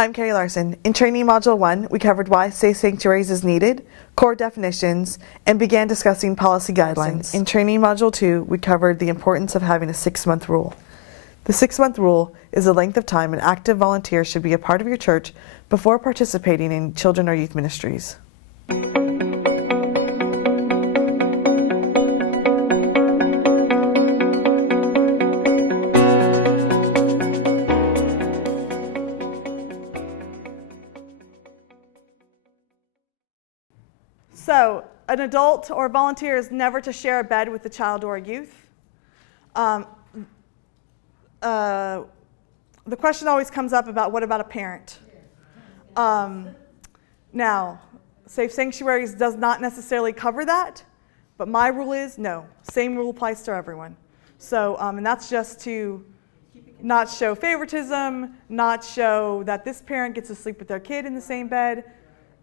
Hi, I'm Carrie Larson. In Training Module 1, we covered why safe sanctuaries is needed, core definitions, and began discussing policy guidelines. In Training Module 2, we covered the importance of having a 6-month rule. The 6-month rule is the length of time an active volunteer should be a part of your church before participating in children or youth ministries. So, an adult or volunteer is never to share a bed with a child or a youth. The question always comes up about what about a parent? Now, Safe Sanctuaries does not necessarily cover that, but my rule is no. Same rule applies to everyone. So, and that's just to not show favoritism, not show that this parent gets to sleep with their kid in the same bed.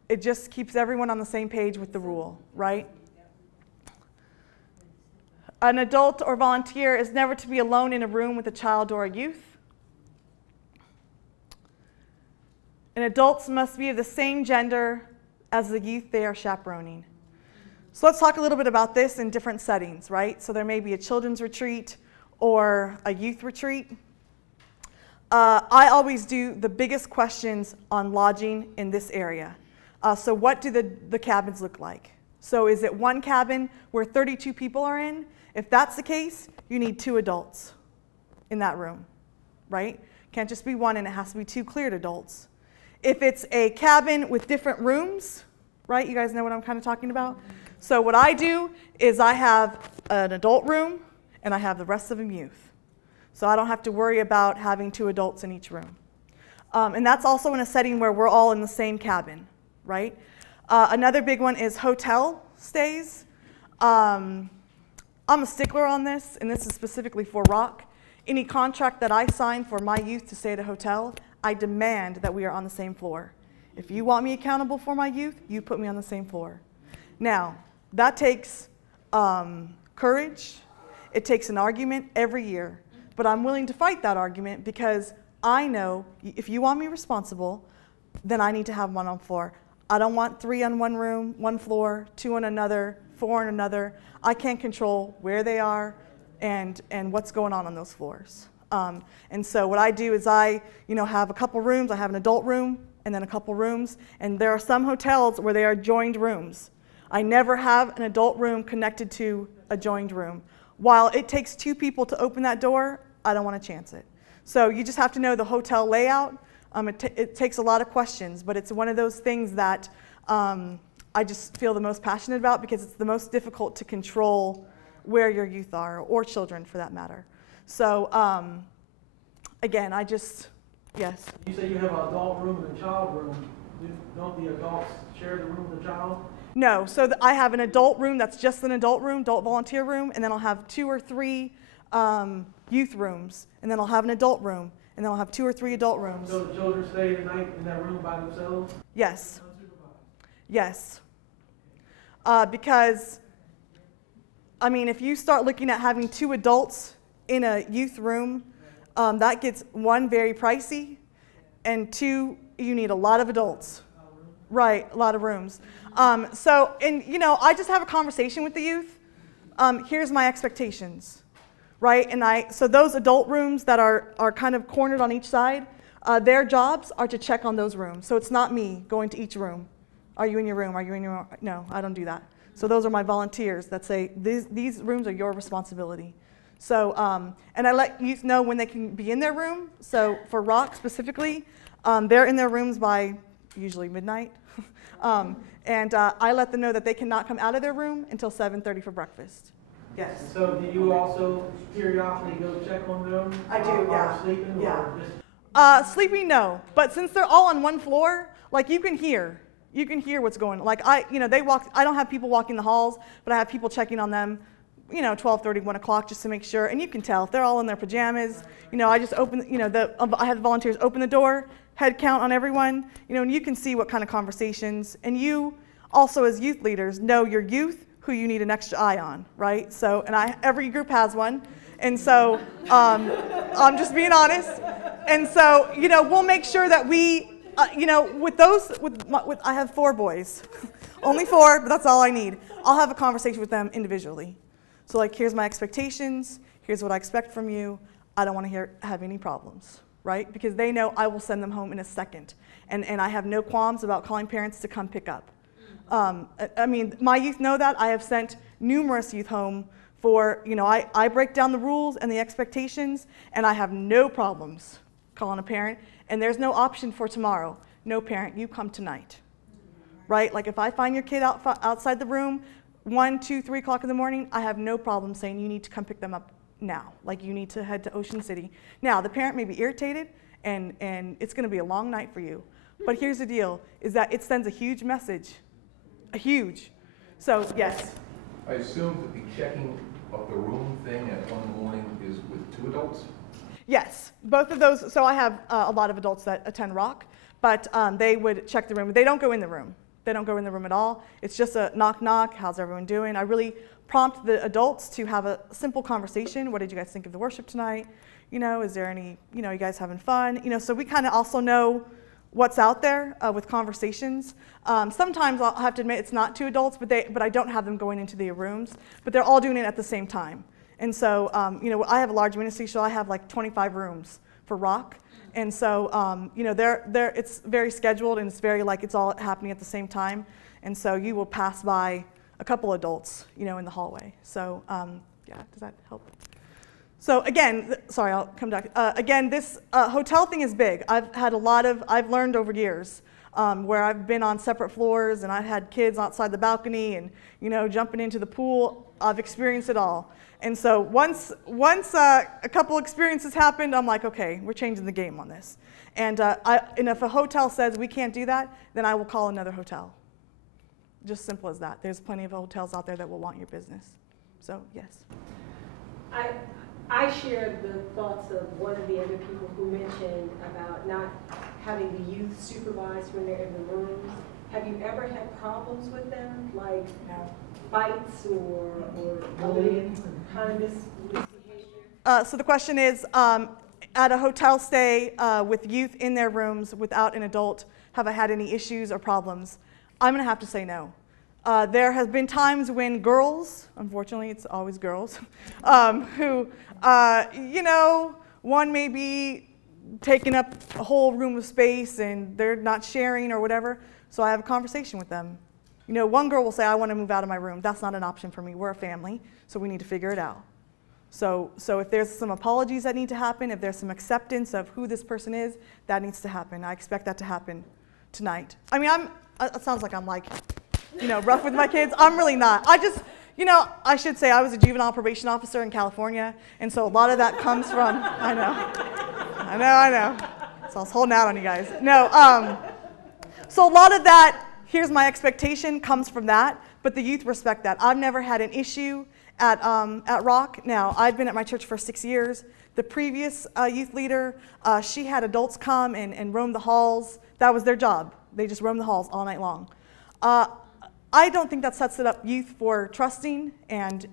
It just keeps everyone on the same page with the rule, right? An adult or volunteer is never to be alone in a room with a child or a youth. And adults must be of the same gender as the youth they are chaperoning. So let's talk a little bit about this in different settings, right? So there may be a children's retreat or a youth retreat. I always do the biggest questions on lodging in this area. So what do the cabins look like? So is it one cabin where 32 people are in? If that's the case, you need 2 adults in that room, right? Can't just be one, and it has to be 2 cleared adults. If it's a cabin with different rooms, right? You guys know what I'm kind of talking about? So what I do is I have an adult room, and I have the rest of them youth. So I don't have to worry about having 2 adults in each room. And that's also in a setting where we're all in the same cabin. Right? Another big one is hotel stays. I'm a stickler on this, and this is specifically for Rock. Any contract that I sign for my youth to stay at a hotel, I demand that we are on the same floor. If you want me accountable for my youth, you put me on the same floor. Now, that takes courage. It takes an argument every year. But I'm willing to fight that argument because I know if you want me responsible, then I need to have one on floor. I don't want 3 on one room, 1 floor, 2 on another, 4 on another. I can't control where they are and what's going on those floors. And so what I do is I have a couple rooms. I have an adult room and then a couple rooms. And there are some hotels where they are joined rooms. I never have an adult room connected to a joined room. While it takes 2 people to open that door, I don't want to chance it. So you just have to know the hotel layout. It takes a lot of questions, but it's one of those things that I just feel the most passionate about because it's the most difficult to control where your youth are, or children for that matter. So again, yes? You say you have an adult room and a child room. Don't the adults share the room with the child? No, so I have an adult room that's just an adult room, adult volunteer room, and then I'll have 2 or 3 youth rooms, and then I'll have an adult room. And then I'll have 2 or 3 adult rooms. So the children stay the night in that room by themselves? Yes. Yes. Because, I mean, if you start looking at having 2 adults in a youth room, that gets 1, very pricey, and 2, you need a lot of adults. Right, a lot of rooms. I just have a conversation with the youth. Here's my expectations. Right, and so those adult rooms that are kind of cornered on each side, their jobs are to check on those rooms. So it's not me going to each room. Are you in your room? Are you in your room? No, I don't do that. So those are my volunteers that say, these rooms are your responsibility. So, and I let youth know when they can be in their room. So for Rock specifically, they're in their rooms by usually midnight. And I let them know that they cannot come out of their room until 7:30 for breakfast. Yes. So do you also periodically go check on them? I do, yeah. Or sleeping? Yeah. Or just... Sleeping, no. But since they're all on one floor, like you can hear what's going on. Like I don't have people walking the halls, but I have people checking on them, 12:30, 1 o'clock, just to make sure. And you can tell if they're all in their pajamas. I just open, I have the volunteers open the door, head count on everyone, and you can see what kind of conversations. And you also, as youth leaders, know your youth who you need an extra eye on, right? So, and every group has one. And so, I'm just being honest. And so, we'll make sure that we I have 4 boys, only 4, but that's all I need. I'll have a conversation with them individually. So like, here's my expectations. Here's what I expect from you. I don't want to have any problems, right? Because they know I will send them home in a second. And I have no qualms about calling parents to come pick up. I mean, my youth know that. I have sent numerous youth home for, I break down the rules and the expectations, and I have no problems calling a parent. And there's no option for tomorrow. No parent, you come tonight, right? Like if I find your kid outside the room 1, 2, 3 o'clock in the morning, I have no problem saying you need to come pick them up now. Like you need to head to Ocean City. Now, the parent may be irritated, and it's going to be a long night for you. But here's the deal, is that it sends a huge message. A huge. So, yes. I assume that the checking of the room thing at 1 in the morning is with 2 adults? Yes, both of those. So I have a lot of adults that attend Rock, but they would check the room. They don't go in the room. They don't go in the room at all. It's just a knock, knock, how's everyone doing? I really prompt the adults to have a simple conversation. What did you guys think of the worship tonight? Is there any, you guys having fun? So we kind of also know what's out there with conversations. Sometimes I'll have to admit it's not 2 adults, but I don't have them going into the rooms, but they're all doing it at the same time. And so, I have a large ministry, so I have like 25 rooms for Rock. And so, it's very scheduled, and it's very like it's all happening at the same time. And so you will pass by a couple adults, in the hallway. So, yeah, does that help? So again, sorry, I'll come back. Again, this hotel thing is big. I've learned over years where I've been on separate floors, and I've had kids outside the balcony and, jumping into the pool. I've experienced it all. And so once a couple experiences happened, I'm like, okay, we're changing the game on this. And if a hotel says we can't do that, then I will call another hotel. Just simple as that. There's plenty of hotels out there that will want your business. So, yes. I shared the thoughts of one of the other people who mentioned about not having the youth supervised when they're in the rooms. Have you ever had problems with them, like fights or other kind of misbehavior? So the question is, at a hotel stay with youth in their rooms without an adult, have I had any issues or problems? I'm going to have to say no. There have been times when girls, unfortunately it's always girls, who, one may be taking up a whole room of space and they're not sharing or whatever, so I have a conversation with them. One girl will say, I want to move out of my room. That's not an option for me. We're a family, so we need to figure it out. So if there's some apologies that need to happen, if there's some acceptance of who this person is, that needs to happen. I expect that to happen tonight. I mean, it sounds like I'm like, rough with my kids. I'm really not. I should say I was a juvenile probation officer in California, and so a lot of that comes from, I know. So I was holding out on you guys. No, so a lot of that, here's my expectation, comes from that, but the youth respect that. I've never had an issue at Rock. Now, I've been at my church for 6 years. The previous youth leader, she had adults come and roam the halls. That was their job. They just roam the halls all night long. I don't think that sets it up youth for trusting, and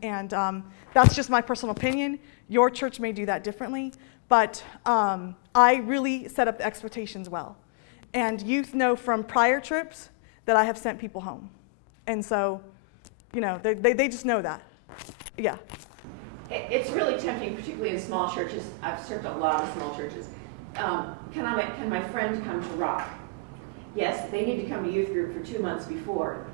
that's just my personal opinion. Your church may do that differently, but I really set up the expectations well. And youth know from prior trips that I have sent people home. And so, they just know that. Yeah. It's really tempting, particularly in small churches. I've served a lot of small churches. Can my friend come to Rock? Yes, they need to come to youth group for 2 months before.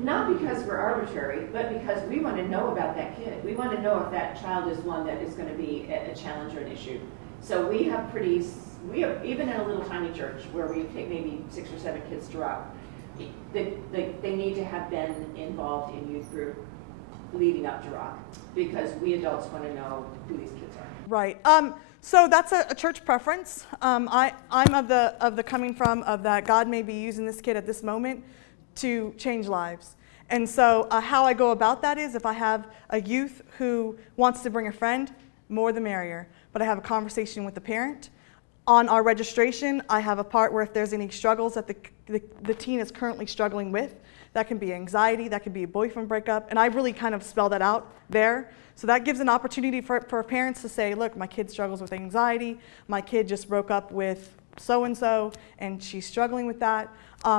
Not because we're arbitrary, but because we want to know about that kid. We want to know if that child is one that is going to be a challenge or an issue. So we have even in a little tiny church where we take maybe 6 or 7 kids to Rock, they need to have been involved in youth group leading up to Rock, because we adults want to know who these kids are. Right. So that's a church preference. I'm of the coming from of that God may be using this kid at this moment to change lives. And so how I go about that is, if I have a youth who wants to bring a friend, more the merrier. But I have a conversation with the parent. On our registration, I have a part where if there's any struggles that the teen is currently struggling with, that can be anxiety, that could be a boyfriend breakup, and I really kind of spell that out there. So that gives an opportunity for parents to say, look, my kid struggles with anxiety, my kid just broke up with so-and-so, and she's struggling with that.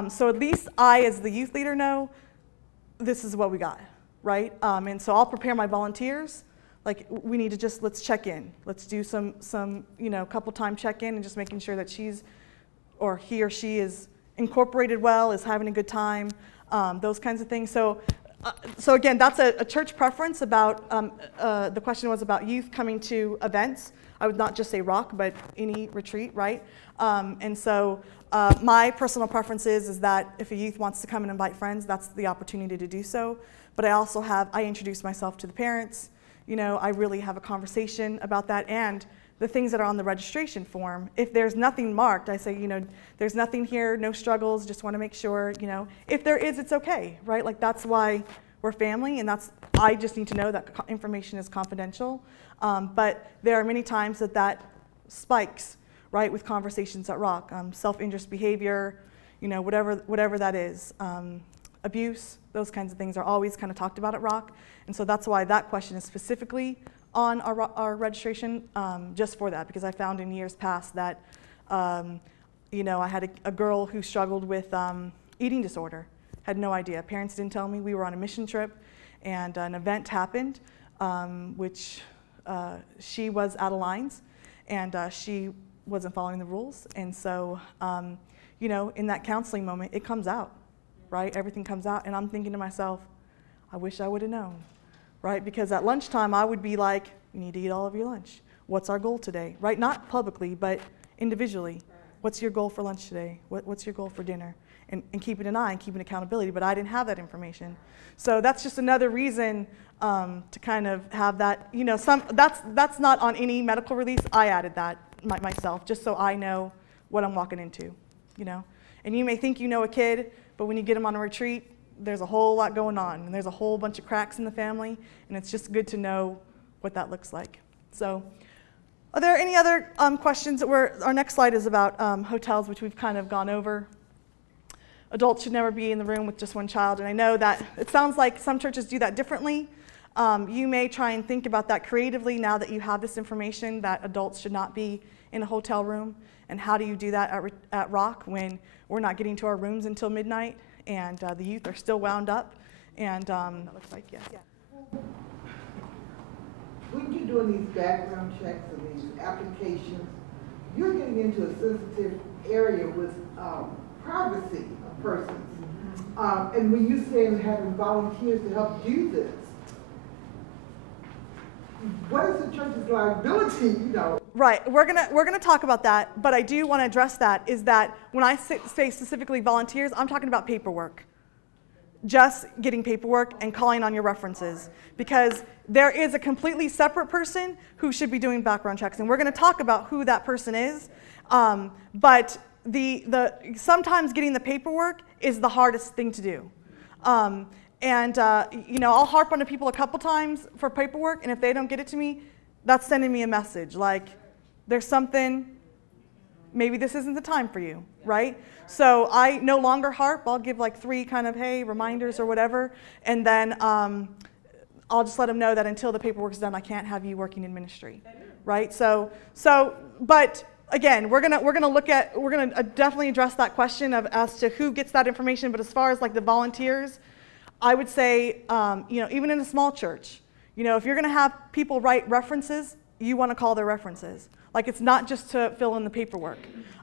So at least I, as the youth leader, know this is what we got, right? And so I'll prepare my volunteers. Like, we need to just, let's check in. Let's do some couple time check-in and just making sure that she's, or he or she is incorporated well, is having a good time, those kinds of things. So again, that's a church preference about, the question was about youth coming to events. I would not just say Rock, but any retreat, right? And so my personal preference is that if a youth wants to come and invite friends, that's the opportunity to do so. But I introduce myself to the parents. I really have a conversation about that, and the things that are on the registration form. If there's nothing marked, I say, there's nothing here, no struggles, just want to make sure, if there is, it's okay, right? Like, that's why we're family, and I just need to know that information is confidential. But there are many times that spikes, right, with conversations at Rock. Self-interest behavior, whatever that is. Abuse, those kinds of things are always kind of talked about at Rock. And so that's why that question is specifically on our registration, just for that, because I found in years past that, I had a girl who struggled with eating disorder, had no idea. Parents didn't tell me. We were on a mission trip, and an event happened, which she was out of lines, and she wasn't following the rules. And so, in that counseling moment, it comes out, right? Everything comes out, and I'm thinking to myself, I wish I would have known. Right? Because at lunchtime, I would be like, you need to eat all of your lunch. What's our goal today? Right? Not publicly, but individually. What's your goal for lunch today? What's your goal for dinner? And keeping an eye and keeping accountability, but I didn't have that information. So that's just another reason to kind of have that, that's not on any medical release. I added that myself, just so I know what I'm walking into, And you may think you know a kid, but when you get them on a retreat, there's a whole lot going on, and there's a whole bunch of cracks in the family, and it's just good to know what that looks like. So, are there any other questions? Our next slide is about hotels, which we've kind of gone over. Adults should never be in the room with just one child, and I know that it sounds like some churches do that differently. You may try and think about that creatively now that you have this information that adults should not be in a hotel room, and how do you do that at Rock when we're not getting to our rooms until midnight? And the youth are still wound up, and that looks like, yes. Yeah. When you're doing these background checks and these applications, you're getting into a sensitive area with privacy of persons. And when you say having volunteers to help do this, what is the church's liability, Right, we're gonna talk about that, but I do want to address that, is that when I say specifically volunteers, I'm talking about paperwork. Just getting paperwork and calling on your references, because there is a completely separate person who should be doing background checks, and we're going to talk about who that person is. But sometimes getting the paperwork is the hardest thing to do. I'll harp on to people a couple times for paperwork, and if they don't get it to me, that's sending me a message like, there's something, maybe this isn't the time for you, right? So I no longer harp. I'll give like 3 kind of, hey, reminders or whatever, and then I'll just let them know that until the paperwork's done, I can't have you working in ministry, right? But again, we're gonna definitely address that question as to who gets that information. But as far as like the volunteers, I would say, even in a small church, if you're gonna have people write references, you want to call their references. Like, it's not just to fill in the paperwork.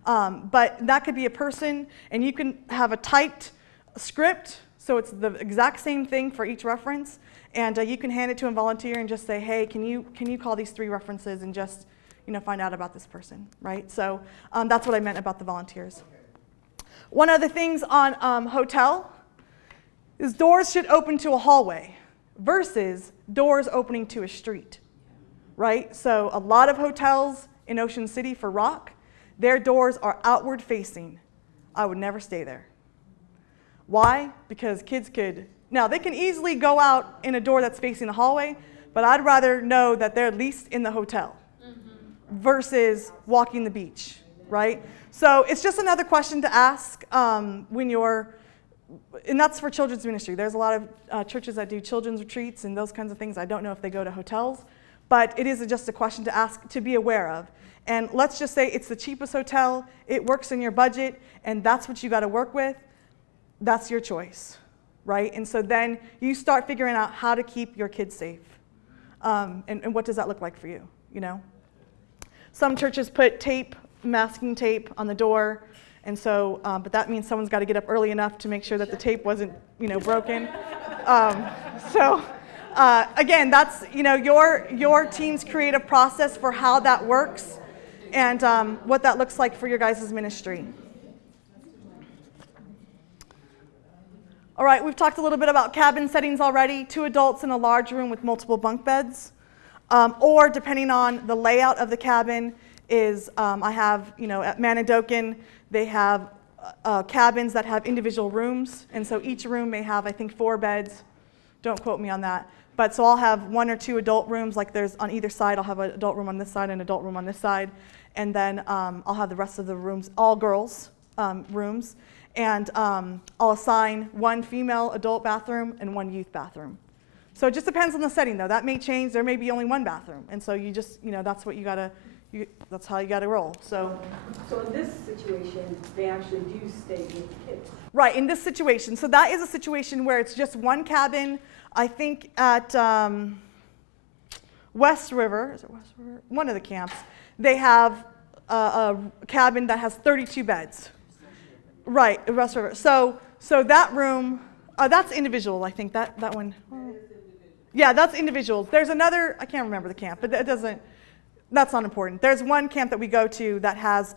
But that could be a person, and you can have a typed script, so it's the exact same thing for each reference, and you can hand it to a volunteer and just say, hey, can you call these 3 references and just find out about this person, right? So that's what I meant about the volunteers. One of the things on hotel is doors should open to a hallway versus doors opening to a street, right? So a lot of hotels in Ocean City for Rock, their doors are outward facing. I would never stay there. Why? Because kids they can easily go out in a door that's facing the hallway, but I'd rather know that they're at least in the hotel versus walking the beach, right? So it's just another question to ask when you're, and that's for children's ministry. There's a lot of churches that do children's retreats and those kinds of things. I don't know if they go to hotels, but it is just a question to ask, to be aware of. And let's just say it's the cheapest hotel, it works in your budget, and that's what you got to work with. That's your choice, right? And so then you start figuring out how to keep your kids safe. And what does that look like for you, you know? Some churches put tape, masking tape on the door, and so, but that means someone's got to get up early enough to make sure that the tape wasn't, you know, broken. Again, that's, you know, your team's creative process for how that works and what that looks like for your guys' ministry. All right, we've talked a little bit about cabin settings already, 2 adults in a large room with multiple bunk beds. Or depending on the layout of the cabin is, I have, you know, at Manadokin, they have cabins that have individual rooms. And so each room may have, I think, 4 beds. Don't quote me on that. But so I'll have 1 or 2 adult rooms, like there's on either side, I'll have an adult room on this side and an adult room on this side. And then I'll have the rest of the rooms, all girls rooms. And I'll assign 1 female adult bathroom and 1 youth bathroom. So it just depends on the setting, though. That may change. There may be only 1 bathroom. And so you just, you know, that's what you got to, that's how you got to roll. So in this situation, they actually do stay with the kids. Right, in this situation. So that is a situation where it's just 1 cabin, I think at West River, is it West River? One of the camps, they have a cabin that has 32 beds. Right, West River. So that room, that's individual, I think, that one. Yeah, that's individuals. There's another, I can't remember the camp, but that's not important. There's 1 camp that we go to that has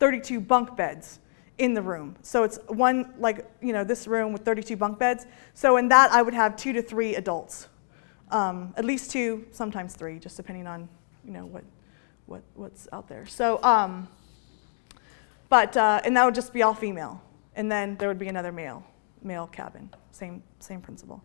32 bunk beds in the room. So it's 1, like, you know, this room with 32 bunk beds. So in that, I would have 2 to 3 adults. At least 2, sometimes 3, just depending on, you know, what's out there. So, and that would just be all female. And then there would be another male cabin. Same principle.